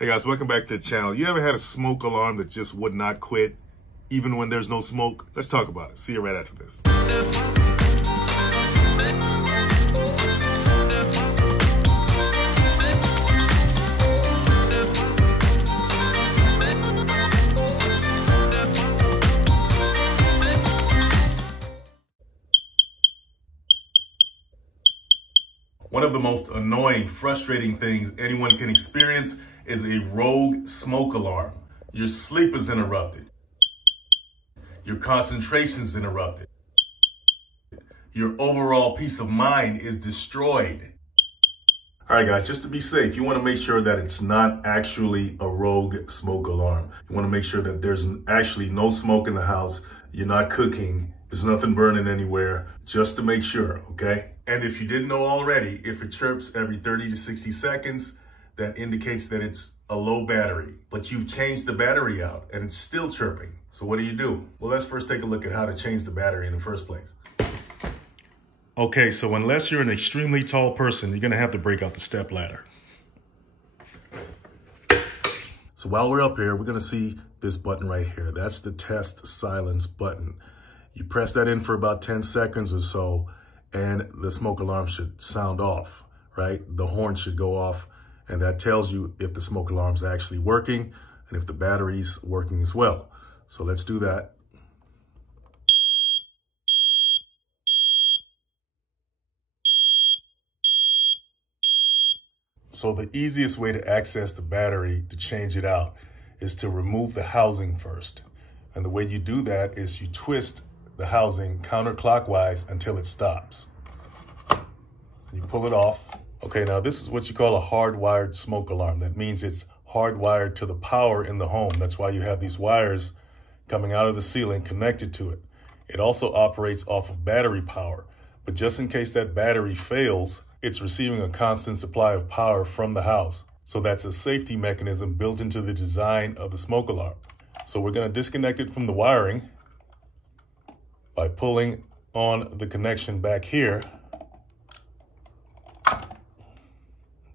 Hey guys, welcome back to the channel. You ever had a smoke alarm that just would not quit, even when there's no smoke? Let's talk about it. See you right after this. One of the most annoying, frustrating things anyone can experience is a rogue smoke alarm. Your sleep is interrupted. Your concentration is interrupted. Your overall peace of mind is destroyed. All right, guys, just to be safe, you want to make sure that it's not actually a rogue smoke alarm. You want to make sure that there's actually no smoke in the house. You're not cooking. There's nothing burning anywhere, just to make sure, okay? And if you didn't know already, if it chirps every 30 to 60 seconds, that indicates that it's a low battery. But you've changed the battery out and it's still chirping. So what do? Well, let's first take a look at how to change the battery in the first place. Okay, so unless you're an extremely tall person, you're gonna have to break out the step ladder. So while we're up here, we're gonna see this button right here. That's the test silence button. You press that in for about 10 seconds or so, and the smoke alarm should sound off, right? The horn should go off, and that tells you if the smoke alarm's actually working and if the battery's working as well. So let's do that. So the easiest way to access the battery to change it out is to remove the housing first. And the way you do that is you twist the housing counterclockwise until it stops. You pull it off. Okay, now this is what you call a hardwired smoke alarm. That means it's hardwired to the power in the home. That's why you have these wires coming out of the ceiling connected to it. It also operates off of battery power, but just in case that battery fails, it's receiving a constant supply of power from the house. So that's a safety mechanism built into the design of the smoke alarm. So we're going to disconnect it from the wiring by pulling on the connection back here.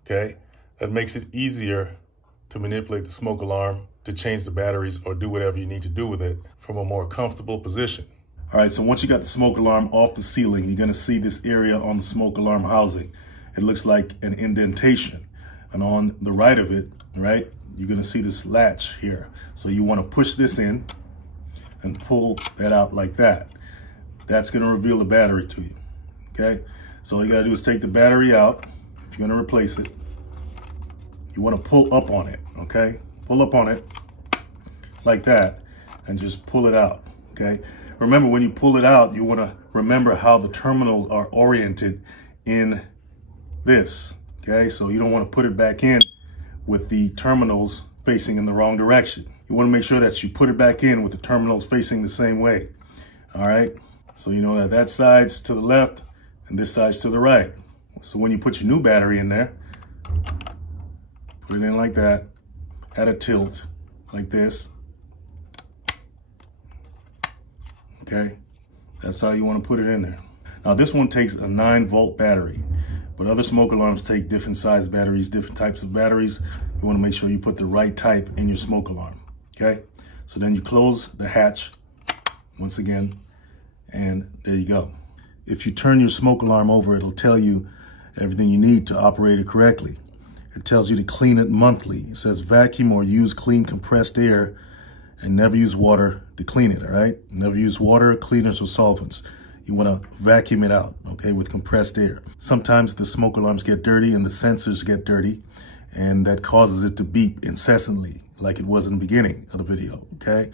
Okay, that makes it easier to manipulate the smoke alarm, to change the batteries, or do whatever you need to do with it from a more comfortable position. All right, so once you got the smoke alarm off the ceiling, you're gonna see this area on the smoke alarm housing. It looks like an indentation. And on the right of it, right, you're gonna see this latch here. So you wanna push this in and pull that out like that. That's gonna reveal the battery to you, okay? So all you gotta do is take the battery out. If you're gonna replace it, you wanna pull up on it, okay? Pull up on it like that and just pull it out, okay? Remember, when you pull it out, you wanna remember how the terminals are oriented in this, okay? So you don't wanna put it back in with the terminals facing in the wrong direction. You wanna make sure that you put it back in with the terminals facing the same way, all right? So you know that that side's to the left and this side's to the right. So when you put your new battery in there, put it in like that, at a tilt, like this. Okay, that's how you want to put it in there. Now this one takes a 9-volt battery, but other smoke alarms take different size batteries, different types of batteries. You want to make sure you put the right type in your smoke alarm, okay? So then you close the hatch once again, and there you go. If you turn your smoke alarm over, it'll tell you everything you need to operate it correctly. It tells you to clean it monthly. It says vacuum or use clean compressed air and never use water to clean it, all right? Never use water, cleaners, or solvents. You want to vacuum it out, okay, with compressed air. Sometimes the smoke alarms get dirty and the sensors get dirty, and that causes it to beep incessantly like it was in the beginning of the video, okay?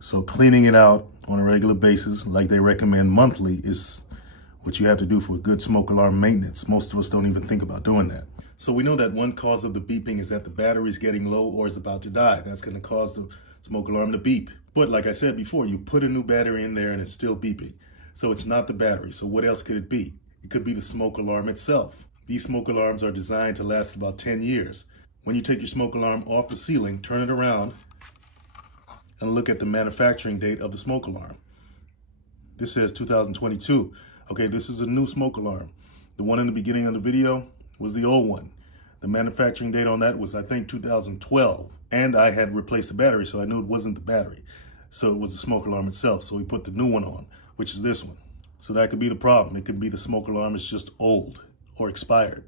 So cleaning it out on a regular basis, like they recommend monthly, is what you have to do for good smoke alarm maintenance. Most of us don't even think about doing that. So we know that one cause of the beeping is that the battery is getting low or is about to die. That's going to cause the smoke alarm to beep. But like I said before, you put a new battery in there and it's still beeping. So it's not the battery. So what else could it be? It could be the smoke alarm itself. These smoke alarms are designed to last about 10 years. When you take your smoke alarm off the ceiling, turn it around and look at the manufacturing date of the smoke alarm. This says 2022. Okay, this is a new smoke alarm. The one in the beginning of the video was the old one. The manufacturing date on that was, I think, 2012. And I had replaced the battery, so I knew it wasn't the battery. So it was the smoke alarm itself. So we put the new one on, which is this one. So that could be the problem. It could be the smoke alarm is just old or expired.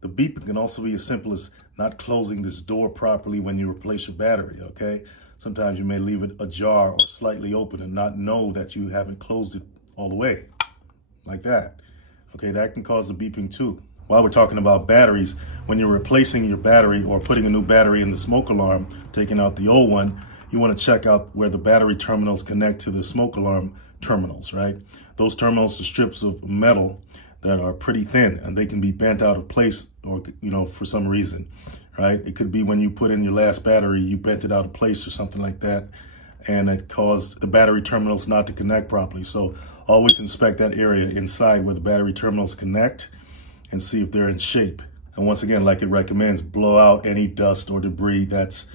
The beeping can also be as simple as not closing this door properly when you replace your battery, okay? Sometimes you may leave it ajar or slightly open and not know that you haven't closed it all the way, like that. Okay, that can cause the beeping too. While we're talking about batteries, when you're replacing your battery or putting a new battery in the smoke alarm, taking out the old one, you want to check out where the battery terminals connect to the smoke alarm terminals, right? Those terminals are strips of metal that are pretty thin, and they can be bent out of place or, for some reason, right? It could be when you put in your last battery, you bent it out of place or something like that, and it caused the battery terminals not to connect properly. So always inspect that area inside where the battery terminals connect and see if they're in shape. And once again, like it recommends, blow out any dust or debris that's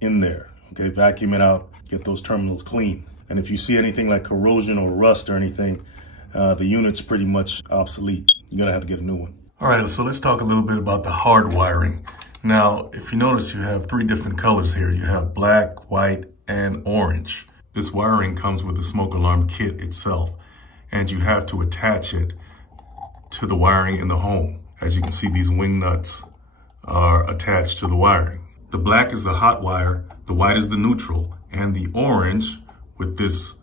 in there. Okay, vacuum it out, get those terminals clean. And if you see anything like corrosion or rust or anything, the unit's pretty much obsolete. You're gonna have to get a new one. All right, so let's talk a little bit about the hard wiring. Now, if you notice, you have 3 different colors here. You have black, white, and orange. This wiring comes with the smoke alarm kit itself, and you have to attach it to the wiring in the home. As you can see, these wing nuts are attached to the wiring. The black is the hot wire, the white is the neutral, and the orange with this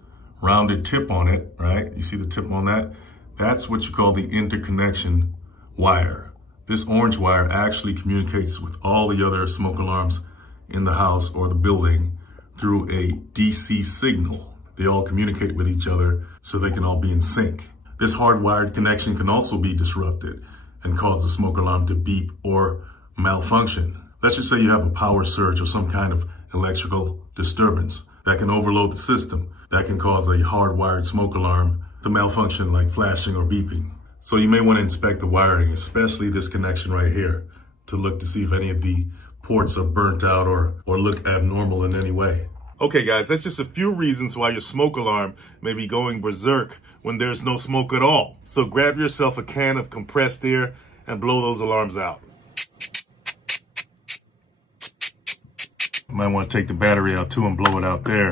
rounded tip on it, right? You see the tip on that? That's what you call the interconnection wire. This orange wire actually communicates with all the other smoke alarms in the house or the building through a DC signal. They all communicate with each other so they can all be in sync. This hardwired connection can also be disrupted and cause the smoke alarm to beep or malfunction. Let's just say you have a power surge or some kind of electrical disturbance that can overload the system. That can cause a hardwired smoke alarm to malfunction, like flashing or beeping. So you may want to inspect the wiring, especially this connection right here, to look to see if any of the ports are burnt out or look abnormal in any way. Okay guys, that's just a few reasons why your smoke alarm may be going berserk when there's no smoke at all. So grab yourself a can of compressed air and blow those alarms out. You might want to take the battery out too and blow it out there.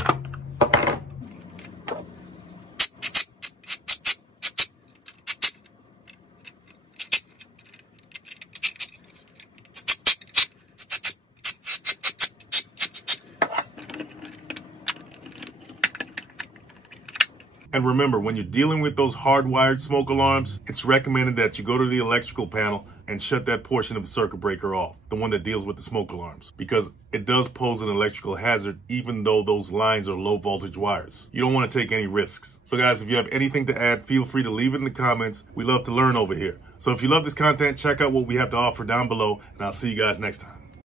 And remember, when you're dealing with those hardwired smoke alarms, it's recommended that you go to the electrical panel and shut that portion of the circuit breaker off, the one that deals with the smoke alarms, because it does pose an electrical hazard even though those lines are low voltage wires. You don't want to take any risks. So guys, if you have anything to add, feel free to leave it in the comments. We love to learn over here. So if you love this content, check out what we have to offer down below, and I'll see you guys next time.